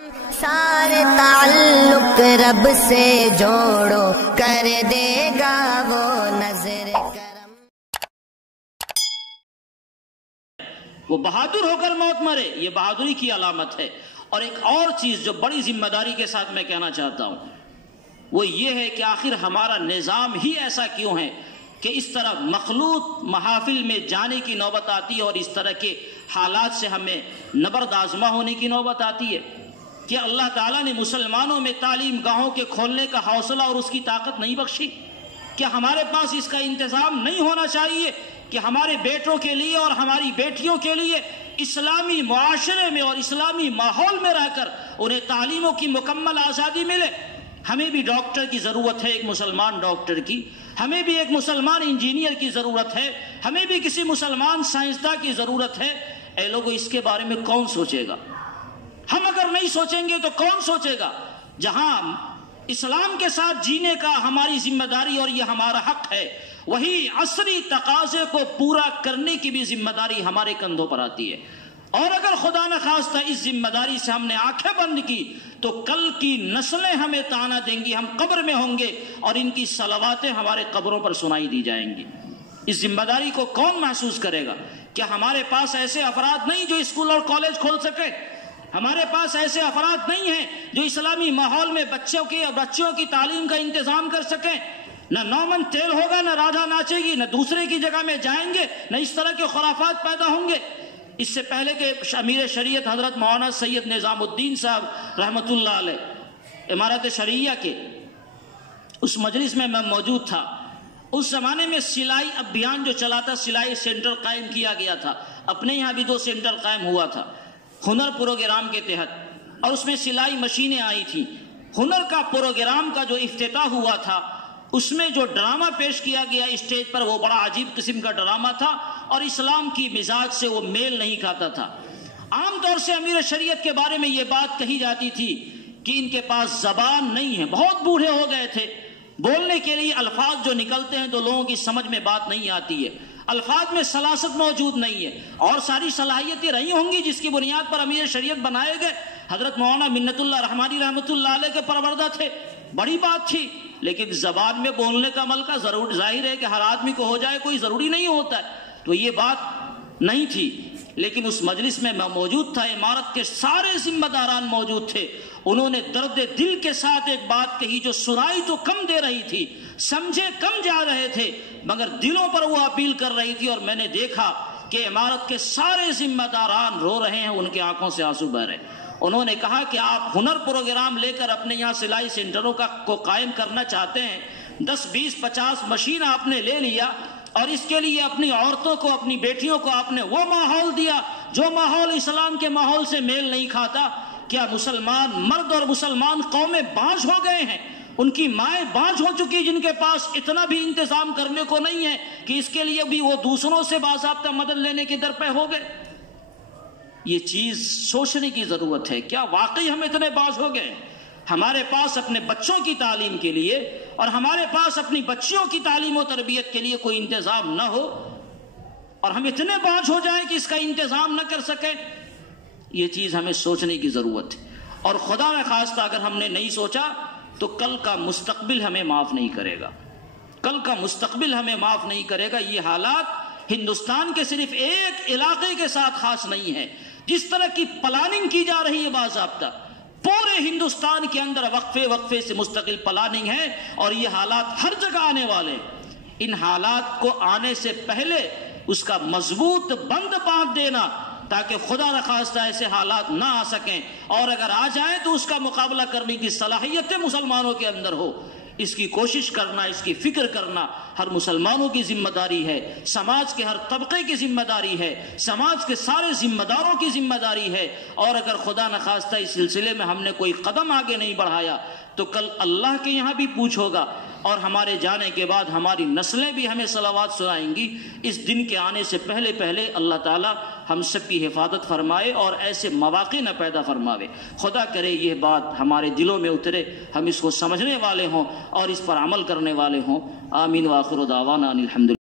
سارے تعلق رب سے جوڑو، کر دے گا وہ نظر کرم۔ وہ بہادر ہو کر موت مرے، یہ بہادری کی علامت ہے۔ اور ایک اور چیز جو بڑی ذمہ داری کے ساتھ میں کہنا چاہتا ہوں وہ یہ ہے کہ آخر ہمارا نظام ہی ایسا کیوں ہے کہ اس طرح مخلوط محافل میں جانے کی نوبت آتی ہے اور اس طرح کے حالات سے ہمیں نبرد آزما ہونے کی نوبت آتی ہے؟ کہ اللہ تعالیٰ نے مسلمانوں میں تعلیم گاہوں کے کھولنے کا حوصلہ اور اس کی طاقت نہیں بخشی؟ کیا ہمارے پاس اس کا انتظام نہیں ہونا چاہیے کہ ہمارے بیٹوں کے لیے اور ہماری بیٹیوں کے لیے اسلامی معاشرے میں اور اسلامی ماحول میں رہ کر انہیں تعلیموں کی مکمل آزادی ملے؟ ہمیں بھی ڈاکٹر کی ضرورت ہے، ایک مسلمان ڈاکٹر کی، ہمیں بھی ایک مسلمان انجینئر کی ضرورت ہے، ہمیں بھی کسی مسلمان سائنسداں کی ضرورت ہے۔ اے لوگوں، اس کے بارے میں کون سوچے گا؟ ہم اگر نہیں سوچیں گے تو کون سوچے گا؟ جہاں اسلام کے ساتھ جینے کا ہماری ذمہ داری اور یہ ہمارا حق ہے، وہی عصری تقاضے کو پورا کرنے کی بھی ذمہ داری ہمارے کندھوں پر آتی ہے۔ اور اگر خدا نخواستہ اس ذمہ داری سے ہم نے آنکھیں بند کی تو کل کی نسلیں ہمیں طعنہ دیں گی، ہم قبر میں ہوں گے اور ان کی صلواتیں ہمارے قبروں پر سنائی دی جائیں گی۔ اس ذمہ داری کو کون محسوس کرے گا؟ کیا ہمارے پاس ایسے افراد نہیں جو اسکول اور کالج کھول سکے؟ ہمارے پاس ایسے افراد نہیں ہیں جو اسلامی ماحول میں بچوں کی تعلیم کا انتظام کر سکیں؟ نہ نومن تیل ہوگا، نہ رادھا ناچے گی، نہ دوسرے کی جگہ میں جائیں گے، نہ اس طرح کے خرافات پیدا ہوں گے۔ اس سے پہلے کہ امیر شریعت حضرت مولانا سید نظام الدین صاحب رحمۃ اللہ علیہ امارت شرعیہ کے اس مجلس میں موجود تھا۔ اس زمانے میں سلائی ابھیان جو چلا تھا، سلائی سینٹر قائم کیا گیا تھا۔ اپنے یہاں بھی 2 سینٹر قائم ہوا تھا ہنر پروگرام کے تحت، اور اس میں سلائی مشینیں آئی تھیں۔ ہنر کا پروگرام کا جو افتتاح ہوا تھا اس میں جو ڈرامہ پیش کیا گیا اسٹیج پر، وہ بڑا عجیب قسم کا ڈرامہ تھا اور اسلام کی مزاج سے وہ میل نہیں کھاتا تھا۔ عام طور سے امیر شریعت کے بارے میں یہ بات کہی جاتی تھی کہ ان کے پاس زبان نہیں ہے، بہت بوڑھے ہو گئے تھے، بولنے کے لیے الفاظ جو نکلتے ہیں تو لوگوں کی سمجھ میں بات نہیں آتی ہے، الفاظ میں سلاست موجود نہیں ہے، اور ساری صلاحیتیں رہی ہوں گی جس کی بنیاد پر امیر شریعت بنائے گئے۔ حضرت مولانا منت اللہ رحمانی رحمۃ اللہ علیہ کے پروردہ تھے، بڑی بات تھی، لیکن زبان میں بولنے کا عمل کا ظاہر ہے کہ ہر آدمی کو ہو جائے کوئی ضروری نہیں ہوتا ہے، تو یہ بات نہیں تھی۔ لیکن اس مجلس میں موجود تھا، عمارت کے سارے ذمہ داران موجود تھے، انہوں نے درد دل کے ساتھ ایک بات کہی جو سنائی تو کم دے رہی تھی، سمجھے کم جا رہے تھے، مگر دلوں پر وہ اپیل کر رہی تھی، اور میں نے دیکھا کہ عمارت کے سارے ذمہ داران رو رہے ہیں، ان کے آنکھوں سے آنسو بہ رہے ہیں۔ انہوں نے کہا کہ آپ ہنر پروگرام لے کر اپنے یہاں سلائی سینٹروں کو قائم کرنا چاہتے ہیں، 10 20 50 مشین آپ نے لے لیا، اور اس کے لیے اپنی عورتوں کو، اپنی بیٹیوں کو آپ نے وہ ماحول دیا جو ماحول اسلام کے ماحول سے میل نہیں کھاتا۔ کیا مسلمان مرد اور مسلمان قومیں بانجھ ہو گئے ہیں؟ ان کی مائیں بانجھ ہو چکی جن کے پاس اتنا بھی انتظام کرنے کو نہیں ہے کہ اس کے لیے بھی وہ دوسروں سے باضابطہ مدد لینے کے درپے ہو گئے؟ یہ چیز سوچنے کی ضرورت ہے، کیا واقعی ہم اتنے باز ہو گئے؟ ہمارے پاس اپنے بچوں کی تعلیم کے لیے اور ہمارے پاس اپنی بچیوں کی تعلیم و تربیت کے لیے کوئی انتظام نہ ہو، اور ہم اتنے باز ہو جائیں کہ اس کا انتظام نہ کر سکیں؟ یہ چیز ہمیں سوچنے کی ضرورت ہے، اور خدا نخواستہ اگر ہم نے نہیں سوچا تو کل کا مستقبل ہمیں معاف نہیں کرے گا، کل کا مستقبل ہمیں معاف نہیں کرے گا۔ یہ حالات ہندوستان کے صرف ایک علاقے کے ساتھ خاص نہیں ہے، جس طرح کی پلاننگ کی جا رہی ہے باضابطہ، پورے ہندوستان کے اندر وقفے وقفے سے مستقل پلاننگ ہے، اور یہ حالات ہر جگہ آنے والے۔ ان حالات کو آنے سے پہلے اس کا مضبوط بند باندھ دینا تاکہ خدا نخواستہ ایسے حالات نہ آ سکیں، اور اگر آ جائیں تو اس کا مقابلہ کرنے کی صلاحیت مسلمانوں کے اندر ہو، اس کی کوشش کرنا، اس کی فکر کرنا ہر مسلمانوں کی ذمہ داری ہے، سماج کے ہر طبقے کی ذمہ داری ہے، سماج کے سارے ذمہ داروں کی ذمہ داری ہے۔ اور اگر خدا نخواستہ اس سلسلے میں ہم نے کوئی قدم آگے نہیں بڑھایا تو کل اللہ کے یہاں بھی پوچھ ہوگا، اور ہمارے جانے کے بعد ہماری نسلیں بھی ہمیں صلوات سنائیں گی۔ اس دن کے آنے سے پہلے پہلے اللہ تعالی ہم سب کی حفاظت فرمائے اور ایسے مواقع نہ پیدا فرماوے۔ خدا کرے یہ بات ہمارے دلوں میں اترے، ہم اس کو سمجھنے والے ہوں اور اس پر عمل کرنے والے ہوں۔ آمین وآخر دعوانا الحمدللہ۔